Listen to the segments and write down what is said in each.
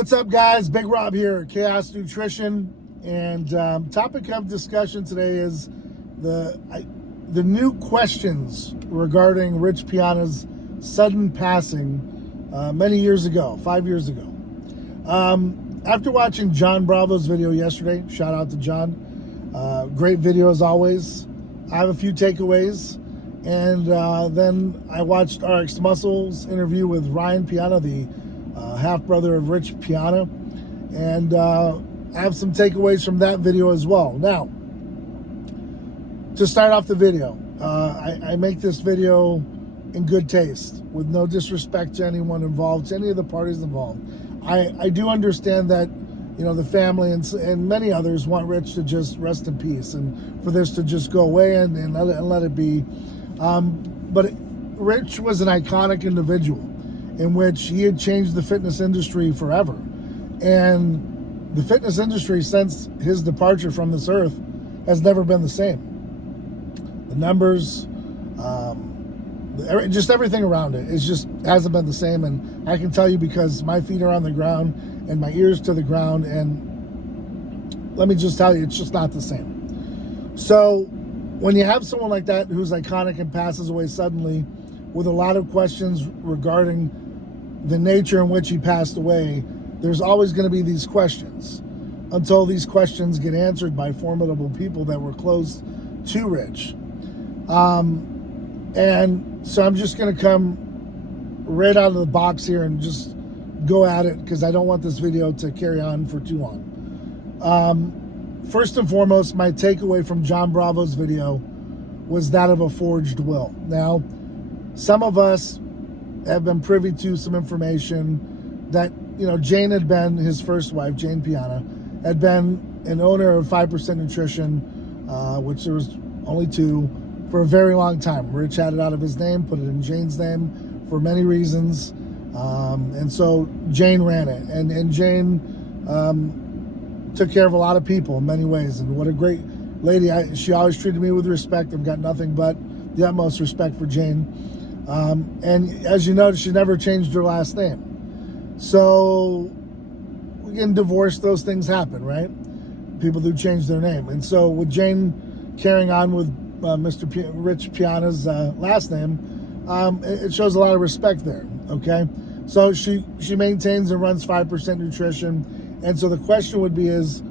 What's up, guys? Big Rob here, Chaos Nutrition, and topic of discussion today is the new questions regarding Rich Piana's sudden passing many years ago, 5 years ago. After watching John Bravo's video yesterday, shout out to John, great video as always. I have a few takeaways, and then I watched RX Muscle's interview with Ryan Piana, the half-brother of Rich Piana, and I have some takeaways from that video as well. Now, to start off the video, I make this video in good taste, with no disrespect to anyone involved, to any of the parties involved. I do understand that, you know, the family and many others want Rich to just rest in peace and for this to just go away and let it be. But Rich was an iconic individual in which he had changed the fitness industry forever. And the fitness industry, since his departure from this earth, has never been the same. The numbers, just everything around it, just hasn't been the same. And I can tell you because my feet are on the ground and my ears to the ground, and let me just tell you, it's just not the same. So when you have someone like that who's iconic and passes away suddenly with a lot of questions regarding the nature in which he passed away, there's always going to be these questions until these questions get answered by formidable people that were close to Rich. And so I'm just going to come right out of the box here and just go at it because I don't want this video to carry on for too long. First and foremost, my takeaway from John Bravo's video was that of a forged will. Now, some of us have been privy to some information that, you know, Jane had been, his first wife, Jane Piana, had been an owner of 5% Nutrition, which there was only two, for a very long time. Rich had it out of his name, put it in Jane's name for many reasons. And so Jane ran it. And Jane took care of a lot of people in many ways. And what a great lady. She always treated me with respect. I've got nothing but the utmost respect for Jane. And as you notice, she never changed her last name. So, in divorce, those things happen, right? People do change their name. And so with Jane carrying on with Rich Piana's last name, it shows a lot of respect there, okay? So she maintains and runs 5% Nutrition. And so the question would be is,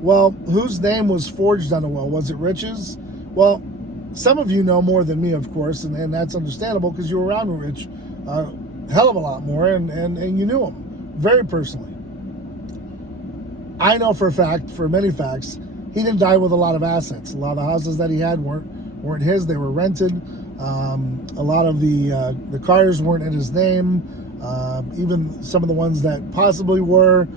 well, whose name was forged on the will? Was it Rich's? Well, some of you know more than me, of course, and that's understandable because you were around with Rich a hell of a lot more, and you knew him very personally. I know for a fact, for many facts, he didn't die with a lot of assets. A lot of the houses that he had weren't his; they were rented. A lot of the cars weren't in his name. Even some of the ones that possibly were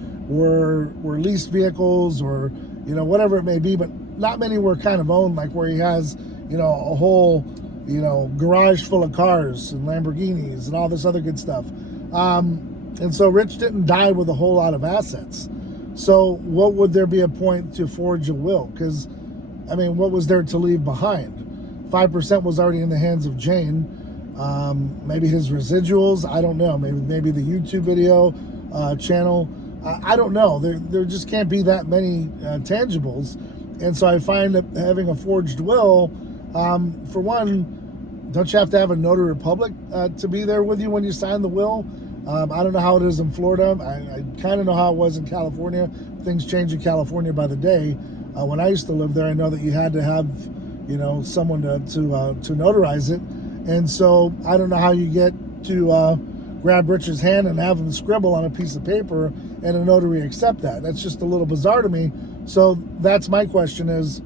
leased vehicles, or, you know, whatever it may be. But not many were kind of owned, like where he has, you know, a whole, you know, garage full of cars and Lamborghinis and all this other good stuff. And so Rich didn't die with a whole lot of assets. So what would there be a point to forge a will? Because, I mean, what was there to leave behind? 5% was already in the hands of Jane. Maybe his residuals, I don't know. Maybe the YouTube video channel. I don't know. There just can't be that many tangibles. And so I find that having a forged will, for one, don't you have to have a notary public to be there with you when you sign the will? I don't know how it is in Florida. I kind of know how it was in California. Things change in California by the day. When I used to live there, I know that you had to have, you know, someone to notarize it. And so I don't know how you get to grab Rich's hand and have him scribble on a piece of paper and a notary accept that. That's just a little bizarre to me. So that's my question is,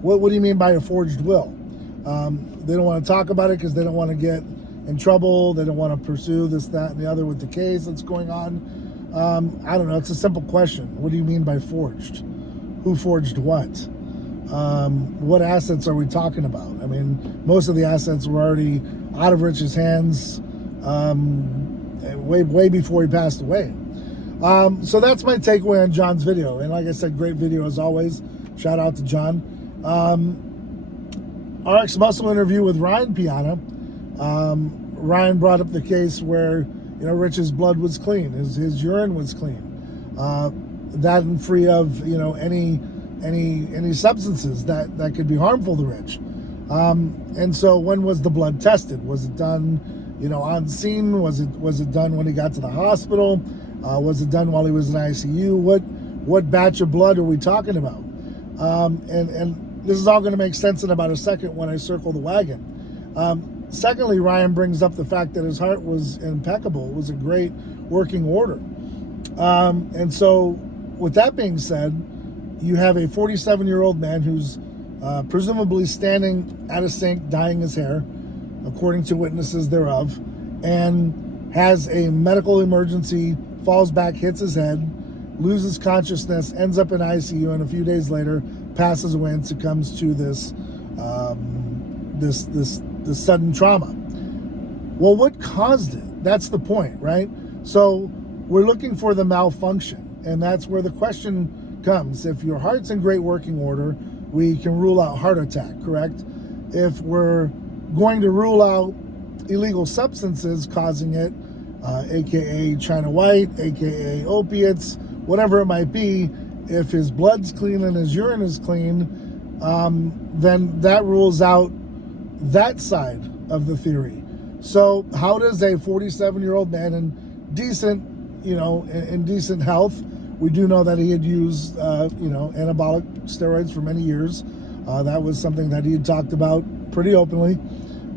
what do you mean by a forged will? They don't want to talk about it because they don't want to get in trouble. They don't want to pursue this, that, and the other with the case that's going on. I don't know. It's a simple question. What do you mean by forged? Who forged what? What assets are we talking about? I mean, most of the assets were already out of Rich's hands way before he passed away. So that's my takeaway on John's video. And like I said, great video as always. Shout out to John. RX Muscle interview with Ryan Piana. Ryan brought up the case where Rich's blood was clean, his urine was clean, that and free of any substances that could be harmful to Rich. And so when was the blood tested? Was it done on scene? Was it done when he got to the hospital? Was it done while he was in ICU? What batch of blood are we talking about? And this is all going to make sense in about a second when I circle the wagon. Secondly, Ryan brings up the fact that his heart was impeccable. It was a great working order. And so with that being said, you have a 47-year-old man who's presumably standing at a sink dyeing his hair, according to witnesses thereof, and has a medical emergency, falls back, hits his head, loses consciousness, ends up in ICU, and a few days later passes away and succumbs to this sudden trauma. Well, what caused it? That's the point, right? So we're looking for the malfunction, and that's where the question comes. If your heart's in great working order, we can rule out heart attack, correct? If we're going to rule out illegal substances causing it, aka China White, aka opiates, whatever it might be, if his blood's clean and his urine is clean, then that rules out that side of the theory. So how does a 47-year-old man in decent health, we do know that he had used anabolic steroids for many years. That was something that he had talked about pretty openly.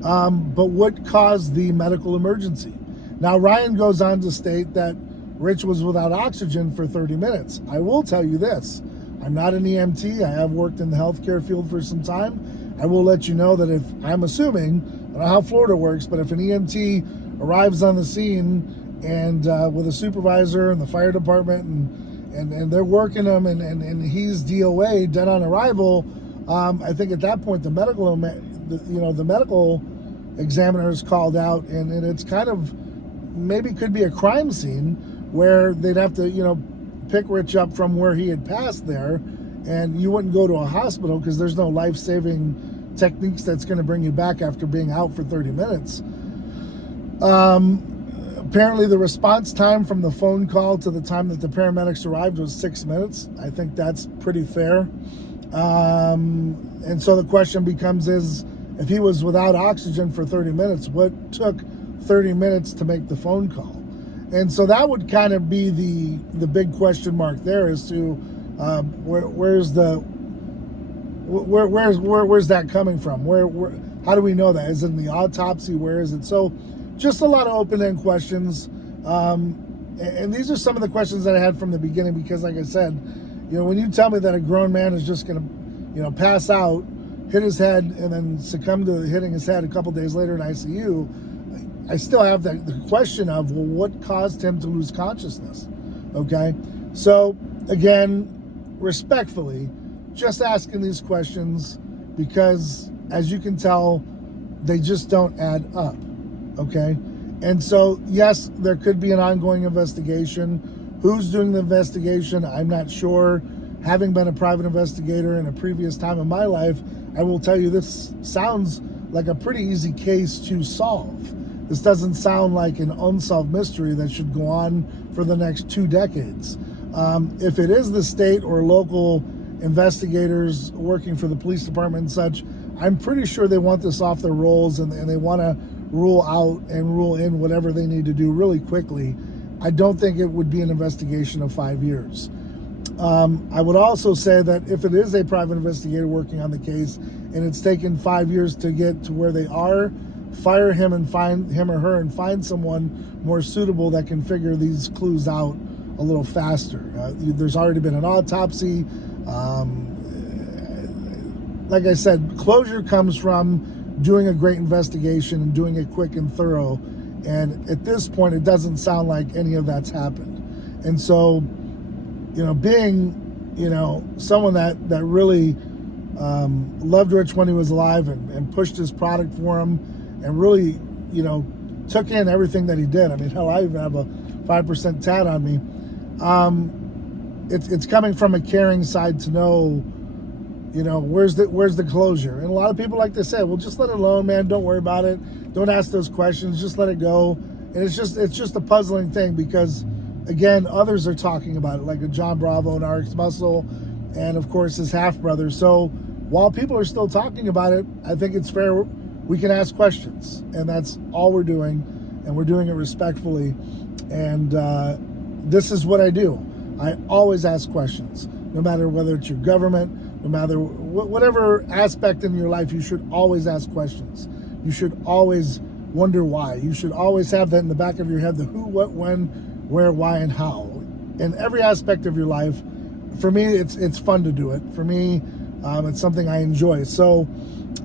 But what caused the medical emergency? Now, Ryan goes on to state that Rich was without oxygen for 30 minutes. I will tell you this. I'm not an EMT. I have worked in the healthcare field for some time. I will let you know that if, I'm assuming, I don't know how Florida works, but if an EMT arrives on the scene and with a supervisor and the fire department and they're working him and he's DOA, dead on arrival, I think at that point the medical examiner is called out, and it's kind of maybe could be a crime scene where they'd have to pick Rich up from where he had passed there, and you wouldn't go to a hospital because there's no life-saving techniques that's going to bring you back after being out for 30 minutes. Apparently the response time from the phone call to the time that the paramedics arrived was 6 minutes. I think that's pretty fair. And so the question becomes is, if he was without oxygen for 30 minutes, what took 30 minutes to make the phone call? And so that would kind of be the big question mark there as to where's that coming from? Where how do we know that? Is it in the autopsy? Where is it? So just a lot of open-end questions. And these are some of the questions that I had from the beginning, because like I said, when you tell me that a grown man is just going to, pass out, hit his head, and then succumb to hitting his head a couple days later in ICU, I still have the question of, well, what caused him to lose consciousness? Okay? So, again, respectfully, just asking these questions because, as you can tell, they just don't add up. Okay? And so, yes, there could be an ongoing investigation. Who's doing the investigation? I'm not sure. Having been a private investigator in a previous time in my life, I will tell you this sounds like a pretty easy case to solve. This doesn't sound like an unsolved mystery that should go on for the next 2 decades. If it is the state or local investigators working for the police department and such, I'm pretty sure they want this off their rolls and they want to rule out and rule in whatever they need to do really quickly. I don't think it would be an investigation of 5 years. I would also say that if it is a private investigator working on the case and it's taken 5 years to get to where they are, fire him and find him or her and find someone more suitable that can figure these clues out a little faster. There's already been an autopsy. Like I said, closure comes from doing a great investigation and doing it quick and thorough. And at this point, it doesn't sound like any of that's happened. And so, being, someone that really loved Rich when he was alive and pushed his product for him and really, took in everything that he did. I mean, hell, I even have a 5% tat on me. It's coming from a caring side to know, where's the closure? And a lot of people like to say, well, just let it alone, man. Don't worry about it. Don't ask those questions. Just let it go. And it's just a puzzling thing because, again, others are talking about it, like a John Bravo and RX Muscle, and of course his half brother. So while people are still talking about it, I think it's fair we can ask questions, and that's all we're doing, and we're doing it respectfully. And this is what I do. I always ask questions, no matter whether it's your government, no matter whatever aspect in your life. You should always ask questions. You should always wonder why. You should always have that in the back of your head, the who, what, when, where, why, and how. In every aspect of your life. For me, it's fun to do it. For me, it's something I enjoy. So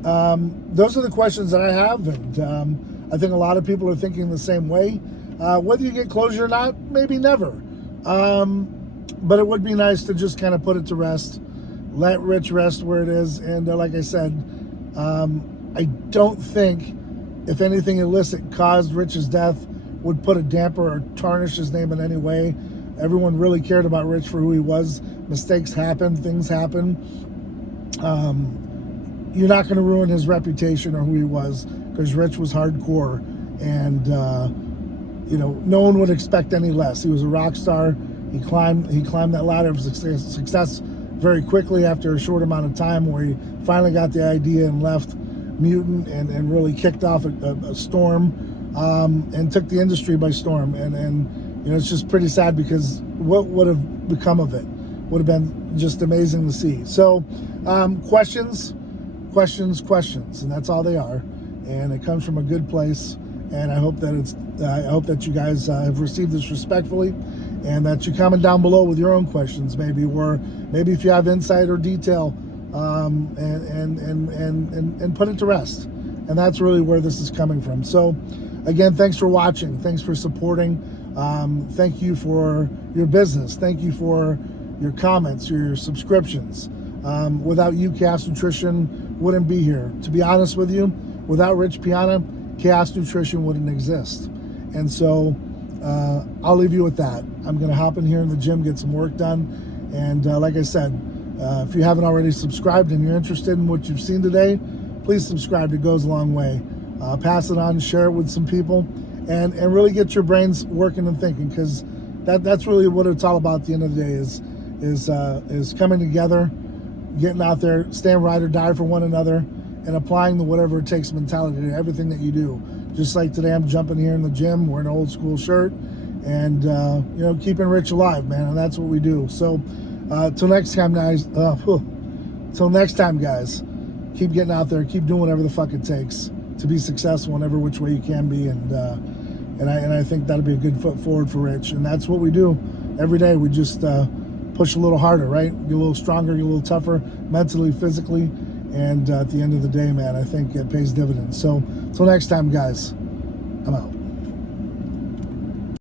those are the questions that I have, and I think a lot of people are thinking the same way. Whether you get closure or not, maybe never. But it would be nice to just kind of put it to rest, let Rich rest where it is. And like I said, I don't think if anything illicit caused Rich's death would put a damper or tarnish his name in any way. Everyone really cared about Rich for who he was. Mistakes happen, things happen. You're not going to ruin his reputation or who he was, because Rich was hardcore, and no one would expect any less. He was a rock star. He climbed that ladder of success very quickly after a short amount of time, where he finally got the idea and left Mutant and really kicked off a storm, and took the industry by storm. And it's just pretty sad, because what would have become of it would have been just amazing to see. So questions, and that's all they are. And it comes from a good place. And I hope that you guys have received this respectfully, and that you comment down below with your own questions, maybe if you have insight or detail, and put it to rest. And that's really where this is coming from. So again, thanks for watching. Thanks for supporting. Thank you for your business. Thank you for your comments, your subscriptions. Without you, Chaos Nutrition wouldn't be here. To be honest with you, without Rich Piana, Chaos Nutrition wouldn't exist. And so I'll leave you with that. I'm going to hop in here in the gym, get some work done. And like I said, if you haven't already subscribed and you're interested in what you've seen today, please subscribe. It goes a long way. Pass it on, share it with some people, and really get your brains working and thinking, because that's really what it's all about at the end of the day, is coming together, getting out there, staying ride or die for one another, and applying the whatever it takes mentality to everything that you do. Just like today, I'm jumping here in the gym, wearing an old school shirt, and keeping Rich alive, man. And that's what we do. So till next time, guys. Keep getting out there, keep doing whatever the fuck it takes to be successful in every which way you can be. And I think that'll be a good foot forward for Rich. And that's what we do every day. We just push a little harder, right? Get a little stronger, get a little tougher, mentally, physically. And at the end of the day, man, I think it pays dividends. So, till next time, guys, I'm out.